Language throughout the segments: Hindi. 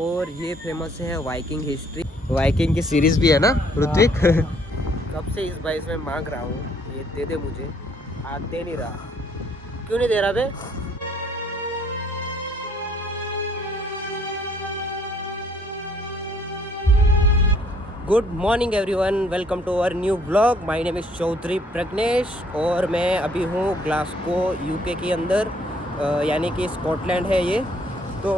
और ये फेमस है वाइकिंग हिस्ट्री। वाइकिंग की सीरीज भी है ना ऋत्विक। कब से इस भाई से मैं मांग रहा हूँ ये दे दे मुझे, आज दे नहीं रहा। क्यों नहीं दे रहा बे? Good morning everyone, welcome to our new blog. My name is Chaudhary Pragnesh और मैं अभी हूँ ग्लासगो यूके के अंदर, यानी कि स्कॉटलैंड है ये। तो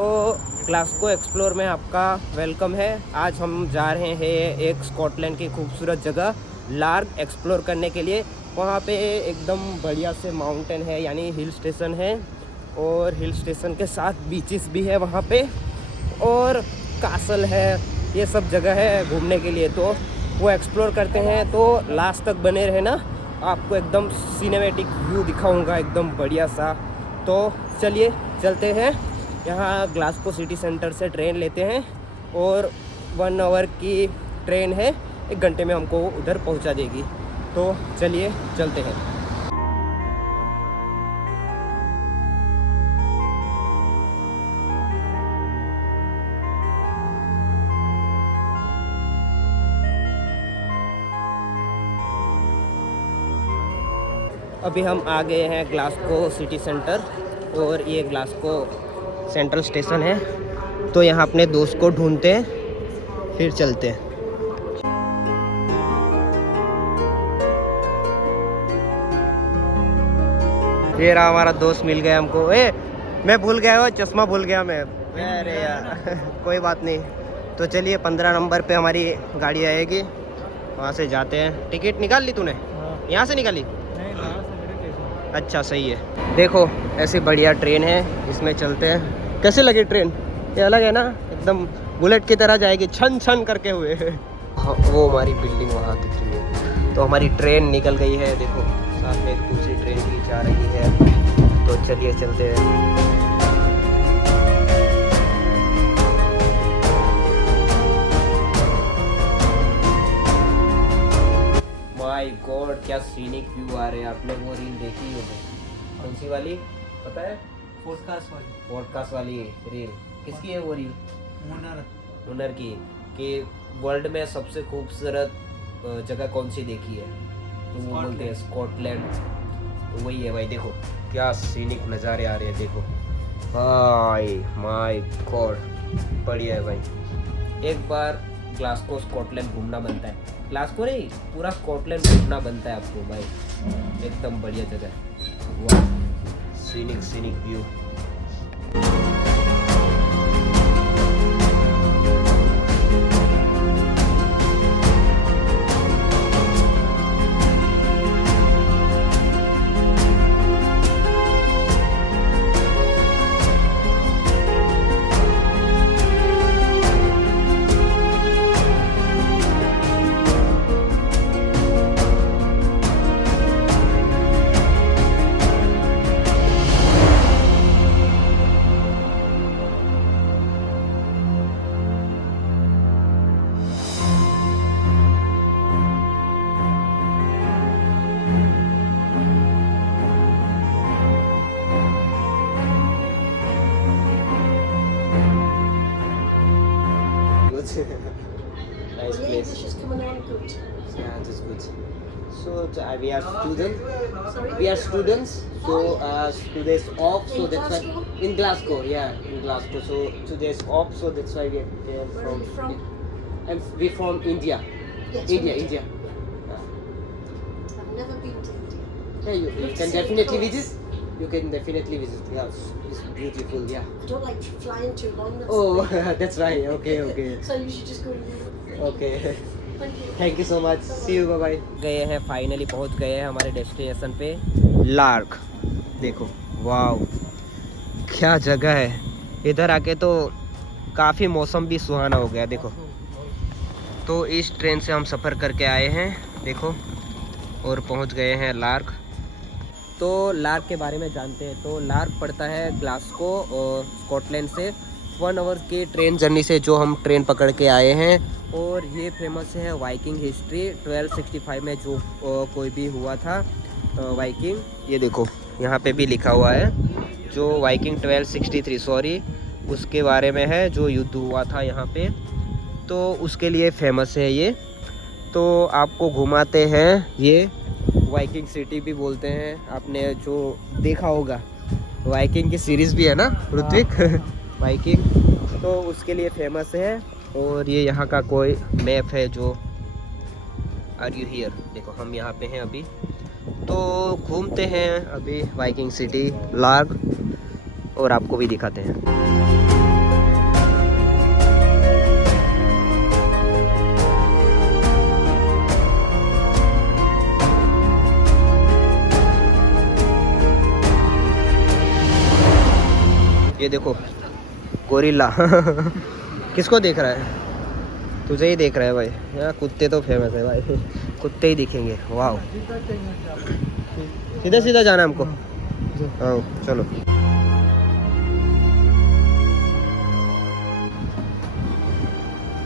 ग्लासगो एक्सप्लोर में आपका वेलकम है। आज हम जा रहे हैं एक स्कॉटलैंड की खूबसूरत जगह लार्ग एक्सप्लोर करने के लिए। वहाँ पे एकदम बढ़िया से माउंटेन है, यानी हिल स्टेशन है, और हिल स्टेशन के साथ बीचेस भी है वहाँ पे, और कासल है। ये सब जगह है घूमने के लिए, तो वो एक्सप्लोर करते हैं। तो लास्ट तक बने रहे ना, आपको एकदम सिनेमैटिक व्यू दिखाऊंगा एकदम बढ़िया सा। तो चलिए चलते हैं। यहाँ ग्लासगो सिटी सेंटर से ट्रेन लेते हैं और 1 आवर की ट्रेन है, 1 घंटे में हमको उधर पहुँचा देगी। तो चलिए चलते हैं। अभी हम आ गए हैं ग्लासगो सिटी सेंटर, और ये ग्लासगो सेंट्रल स्टेशन है। तो यहाँ अपने दोस्त को ढूंढते हैं, फिर चलते हैं। ये रहा हमारा दोस्त, मिल गया हमको। मैं भूल गया हूँ, चश्मा भूल गया मैं। अरे यार कोई बात नहीं। तो चलिए 15 नंबर पे हमारी गाड़ी आएगी, वहाँ से जाते हैं। टिकट निकाल ली तूने? यहाँ से निकाली? अच्छा सही है। देखो ऐसी बढ़िया ट्रेन है, इसमें चलते हैं। कैसे लगी ट्रेन? ये अलग है ना, एकदम बुलेट की तरह जाएगी, छन छन करके हुए। हाँ, वो हमारी बिल्डिंग वहाँ दिख रही है। तो हमारी ट्रेन निकल गई है, देखो साथ में एक दूसरी ट्रेन भी जा रही है। तो चलिए चलते हैं। माय गॉड, क्या सीनिक व्यू आ रहे हैं। आपने वो रील देखी होगी, कौन सी वाली पता है? पॉडकास्ट वाली रील। किसकी है वो रील? हुनर की, कि वर्ल्ड में सबसे खूबसूरत जगह कौन सी देखी है, तो वो बोलते हैं स्कॉटलैंड। तो वही है भाई, देखो क्या सीनिक नज़ारे आ रहे हैं। देखो भाई, माय गॉड बढ़िया है भाई। एक बार ग्लासगो स्कॉटलैंड घूमना बनता है। ग्लासगो नहीं, पूरा स्कॉटलैंड घूमना बनता है आपको भाई, एकदम बढ़िया जगह है। वाह, scenic view. Nice place. It's just coming on good. Yeah, it is good. So we are students. Sorry? We are students. So today's off. So In that's Glasgow? why in Glasgow. Yeah, in Glasgow. So today's off. So that's why we are Where are you from? we from India. Yes, India. Yeah. I've never been to India. Yeah, you Love to can see the definitely colours. visit. You can definitely visit. Yeah, it's beautiful. Yeah. I don't like flying too long. That's Oh, the thing. that's right. Okay. So you should just go to Europe. Okay. Thank you. Thank you so much, see you, bye bye. गए हैं, फाइनली पहुंच गए हैं हमारे डेस्टिनेशन पे, लार्ग। देखो वाव, क्या जगह है। इधर आके तो काफ़ी मौसम भी सुहाना हो गया। देखो, तो इस ट्रेन से हम सफ़र करके आए हैं, देखो, और पहुंच गए हैं लार्ग। तो लार्ग के बारे में जानते हैं। तो लार्ग पड़ता है ग्लासगो और स्कॉटलैंड से 1 आवर की ट्रेन जर्नी से जो हम ट्रेन पकड़ के आए हैं। और ये फेमस है वाइकिंग हिस्ट्री 1265 में जो कोई भी हुआ था वाइकिंग। ये देखो यहाँ पे भी लिखा हुआ है, जो वाइकिंग 1263 उसके बारे में है, जो युद्ध हुआ था यहाँ पे, तो उसके लिए फेमस है ये। तो आपको घुमाते हैं, ये वाइकिंग सिटी भी बोलते हैं। आपने जो देखा होगा वाइकिंग की सीरीज़ भी है ना ऋत्विक, वाइकिंग, तो उसके लिए फेमस है। और ये यहाँ का कोई मैप है जो आर यू हियर, देखो हम यहाँ पे हैं अभी। तो घूमते हैं अभी वाइकिंग सिटी लार्ग और आपको भी दिखाते हैं। ये देखो गोरिल्ला किसको देख रहा है? तुझे ही देख रहा है भाई। यहाँ कुत्ते तो फेमस है भाई, कुत्ते ही दिखेंगे। वाह, सीधा सीधा जाना हमको। हाँ चलो।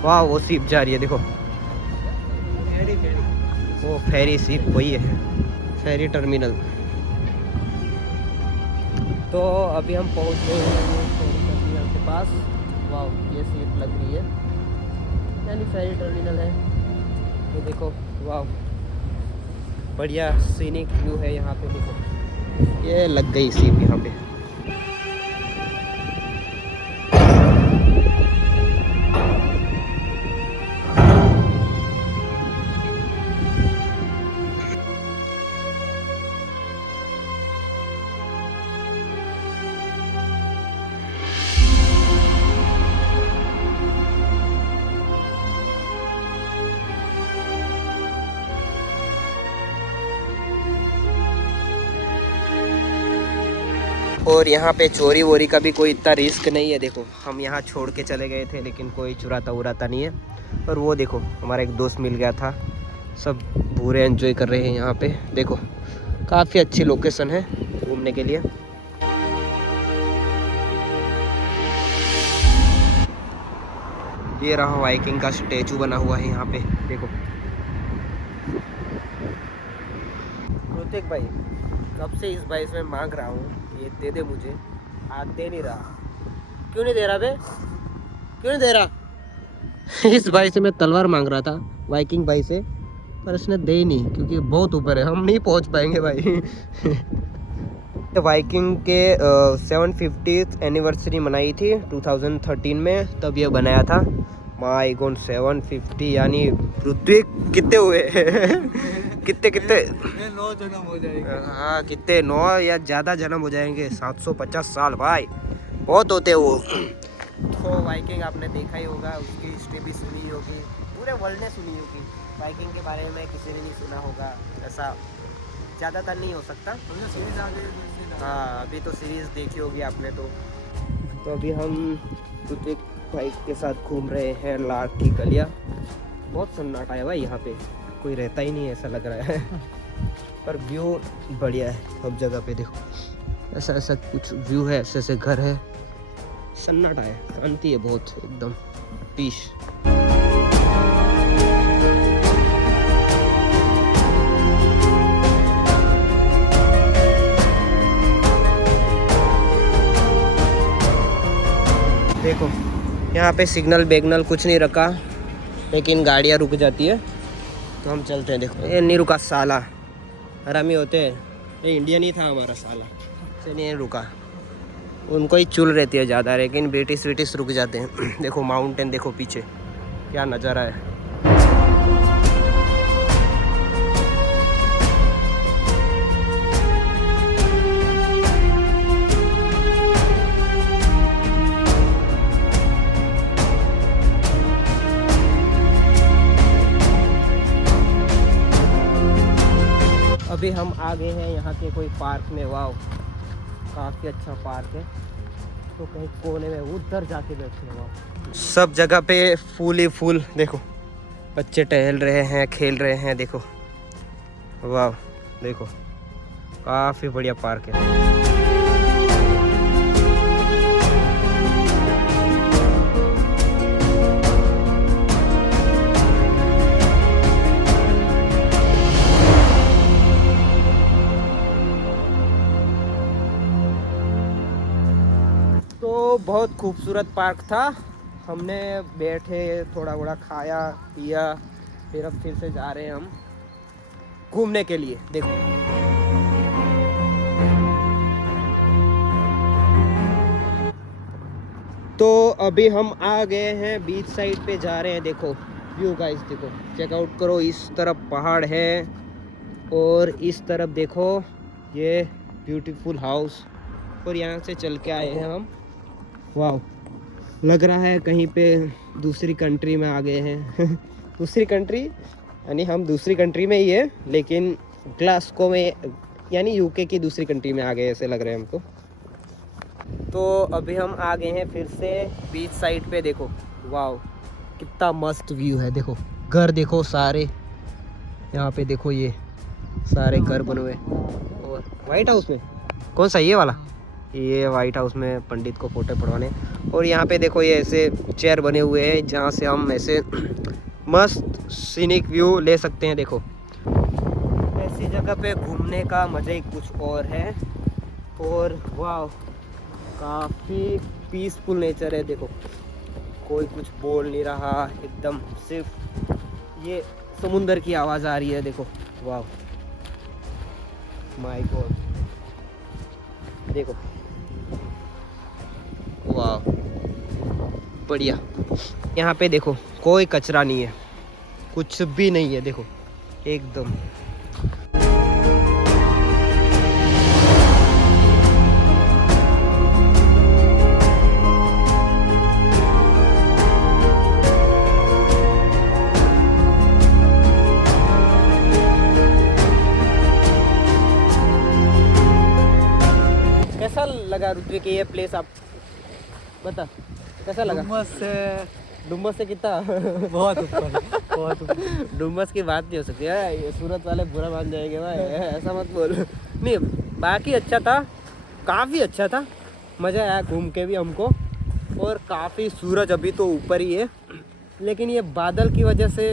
वाह, वो सीप जा रही है देखो, वो फेरी सीप वही है, फेरी टर्मिनल। तो अभी हम पहुंच गए हैं फेरी टर्मिनल के पास। वाह, ये सीट लग रही है, यानी फेरी टर्मिनल है। तो देखो वाह, बढ़िया सीनिक व्यू है यहाँ पे। देखो ये लग गई सीट यहाँ पे। और यहाँ पे चोरी वोरी का भी कोई इतना रिस्क नहीं है। देखो हम यहाँ छोड़ के चले गए थे, लेकिन कोई चुराता उराता नहीं है। और वो देखो हमारा एक दोस्त मिल गया था, सब पूरे एंजॉय कर रहे हैं यहाँ पे। देखो काफ़ी अच्छी लोकेशन है घूमने के लिए। ये रहा वाइकिंग का स्टेचू बना हुआ है यहाँ पे, देखो। ऋतिक भाई, कब से इस भाई से मांग रहा हूँ ये दे दे मुझे, आज दे नहीं रहा। क्यों नहीं दे रहा बे, क्यों नहीं दे रहा? इस भाई से मैं तलवार मांग रहा था, वाइकिंग भाई से, पर उसने दे ही नहीं, क्योंकि बहुत ऊपर है, हम नहीं पहुंच पाएंगे भाई। वाइकिंग के 750th एनिवर्सरी मनाई थी 2013 में, तब ये बनाया था। माय गॉड 750, यानी ऋत्विक कितने हुए? कितने 9 जन्म हो जाएंगे। हाँ कितने, 9 या ज़्यादा जन्म हो जाएंगे। 750 साल भाई, बहुत होते हैं वो। तो वाइकिंग आपने देखा ही होगा, उसकी हिस्ट्री भी सुनी होगी, पूरे वर्ल्ड ने सुनी होगी। वाइकिंग के बारे में किसी ने नहीं सुना होगा, ऐसा ज़्यादातर नहीं हो सकता। सीरीज आ गई। हाँ अभी तो सीरीज़ देखी होगी आपने। तो अभी हम ऋत्विक भाई के साथ घूम रहे हैं लार्ग की गलियाँ। बहुत सन्नाटा है भाई यहाँ पे, कोई रहता ही नहीं ऐसा लग रहा है। पर व्यू बढ़िया है सब जगह पे। देखो ऐसा ऐसा कुछ व्यू है, ऐसे ऐसे घर है, सन्नाटा है, शांति है बहुत, एकदम पीस। देखो यहाँ पे सिग्नल बेगनल कुछ नहीं रखा, लेकिन गाड़ियाँ रुक जाती है तो हम चलते हैं। देखो ये नहीं रुका, साला हरामी होते हैं। ये इंडियन ही था हमारा साला, से नहीं रुका। उनको ही चुल रहती है ज़्यादा, लेकिन ब्रिटिश रुक जाते हैं। देखो माउंटेन, देखो पीछे क्या नज़ारा है। अभी हम आ गए हैं यहाँ के कोई पार्क में। वाह काफ़ी अच्छा पार्क है। तो कहीं कोने में उधर जाके बैठे हैं। वाह, सब जगह पे फूल ही फूल। देखो बच्चे टहल रहे हैं, खेल रहे हैं। देखो वाह, देखो काफ़ी बढ़िया पार्क है। तो बहुत खूबसूरत पार्क था। हमने बैठे, थोड़ा थोड़ा खाया पिया, फिर अब फिर से जा रहे हैं हम घूमने के लिए। देखो तो अभी हम आ गए हैं बीच साइड पे, जा रहे हैं। देखो व्यू गाइस, देखो चेकआउट करो। इस तरफ पहाड़ है और इस तरफ देखो ये ब्यूटीफुल हाउस, और यहाँ से चल के आए हैं हम। वाह, लग रहा है कहीं पे दूसरी कंट्री में आ गए हैं। दूसरी कंट्री यानी हम दूसरी कंट्री में ही है, लेकिन ग्लासगो में यानी यूके की दूसरी कंट्री में आ गए ऐसे लग रहे हैं हमको। तो अभी हम आ गए हैं फिर से बीच साइड पे। देखो वाह, कितना मस्त व्यू है। देखो घर देखो सारे, यहाँ पे देखो ये सारे घर बने हुए। और वाइट हाउस में कौन सा, ये वाला, ये वाइट हाउस में पंडित को फोटो पढ़वाने। और यहाँ पे देखो ये ऐसे चेयर बने हुए हैं जहाँ से हम ऐसे मस्त सीनिक व्यू ले सकते हैं। देखो ऐसी जगह पे घूमने का मज़ा ही कुछ और है। और वाह, काफ़ी पीसफुल नेचर है। देखो कोई कुछ बोल नहीं रहा, एकदम सिर्फ ये समुंदर की आवाज़ आ रही है। देखो वाह, माय गॉड, देखो वाह बढ़िया। यहाँ पे देखो कोई कचरा नहीं है, कुछ भी नहीं है। देखो एकदम कैसा लगा रुद्र के ये प्लेस, आप बता कैसा लगा? डुम्मस से कितना बहुत ऊपर, बहुत ऊपर। डुम्मस की बात नहीं हो सकती है, ये सूरत वाले बुरा मान जाएंगे भाई, ऐसा मत बोल। नहीं बाकी अच्छा था, काफ़ी अच्छा था, मज़ा आया घूम के भी हमको। और काफ़ी सूरज अभी तो ऊपर ही है, लेकिन ये बादल की वजह से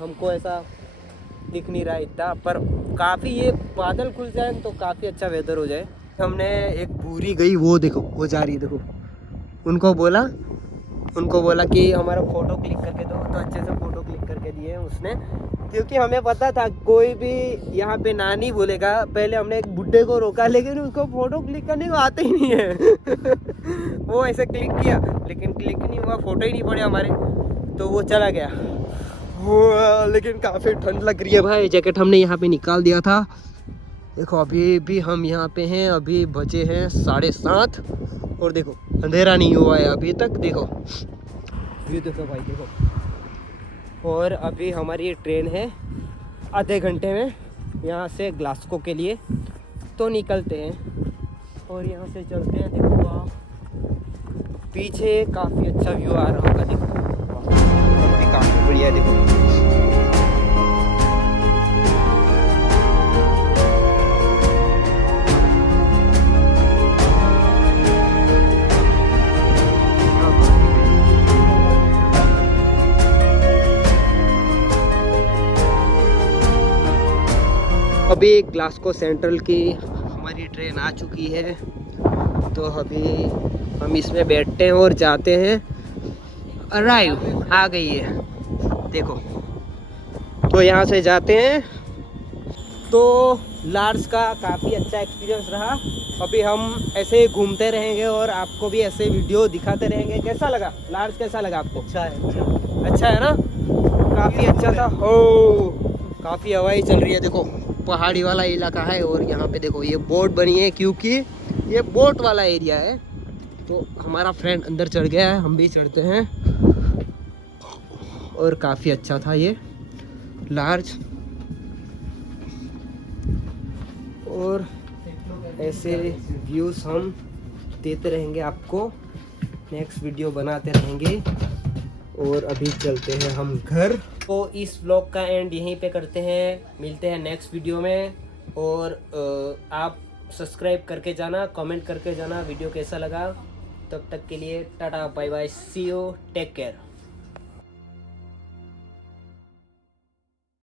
हमको ऐसा दिख नहीं रहा इतना। पर काफ़ी ये बादल खुल जाए तो काफ़ी अच्छा वेदर हो जाए। हमने एक बूढ़ी गई, वो देखो वो जा रही है। देखो उनको बोला कि हमारा फ़ोटो क्लिक करके दो, तो अच्छे से फ़ोटो क्लिक करके दिए उसने, क्योंकि हमें पता था कोई भी यहाँ पे ना नहीं बोलेगा। पहले हमने एक बुड्ढे को रोका, लेकिन उसको फ़ोटो क्लिक करने को आते ही नहीं है। वो ऐसे क्लिक किया लेकिन क्लिक नहीं हुआ, फ़ोटो ही नहीं पड़े हमारे, तो वो चला गया। लेकिन काफ़ी ठंड लग रही है भाई, जैकेट हमने यहाँ पे निकाल दिया था। देखो अभी भी हम यहाँ पे हैं, अभी बजे हैं 7:30 और देखो अंधेरा नहीं हुआ है अभी तक। देखो व्यू देखो भाई, देखो। और अभी हमारी ट्रेन है आधे घंटे में यहाँ से ग्लासगो के लिए, तो निकलते हैं और यहाँ से चलते हैं। देखो वाह, पीछे काफ़ी अच्छा व्यू आ रहा होगा। देखो भी काफ़ी बढ़िया है। देखो अभी ग्लासगो सेंट्रल की हमारी ट्रेन आ चुकी है, तो अभी हम इसमें बैठते हैं और जाते हैं। अराइव आ गई है, देखो। तो यहाँ से जाते हैं। तो लार्स का काफ़ी अच्छा एक्सपीरियंस रहा। अभी हम ऐसे ही घूमते रहेंगे और आपको भी ऐसे वीडियो दिखाते रहेंगे। कैसा लगा लार्स, कैसा लगा आपको? अच्छा है, अच्छा है ना, काफ़ी अच्छा था। हो काफ़ी हवाई चल रही है। देखो पहाड़ी वाला इलाका है और यहाँ पे देखो ये बोट बनी है, क्योंकि ये बोट वाला एरिया है। तो हमारा फ्रेंड अंदर चढ़ गया है, हम भी चढ़ते हैं। और काफ़ी अच्छा था ये लार्ज। और ऐसे व्यूज़ हम देते रहेंगे आपको, नेक्स्ट वीडियो बनाते रहेंगे। और अभी चलते हैं हम घर। तो इस व्लॉग का एंड यहीं पे करते हैं, मिलते हैं नेक्स्ट वीडियो में। और आप सब्सक्राइब करके जाना, कमेंट करके जाना वीडियो कैसा लगा। तब तक के लिए tata bye bye, see you, take care.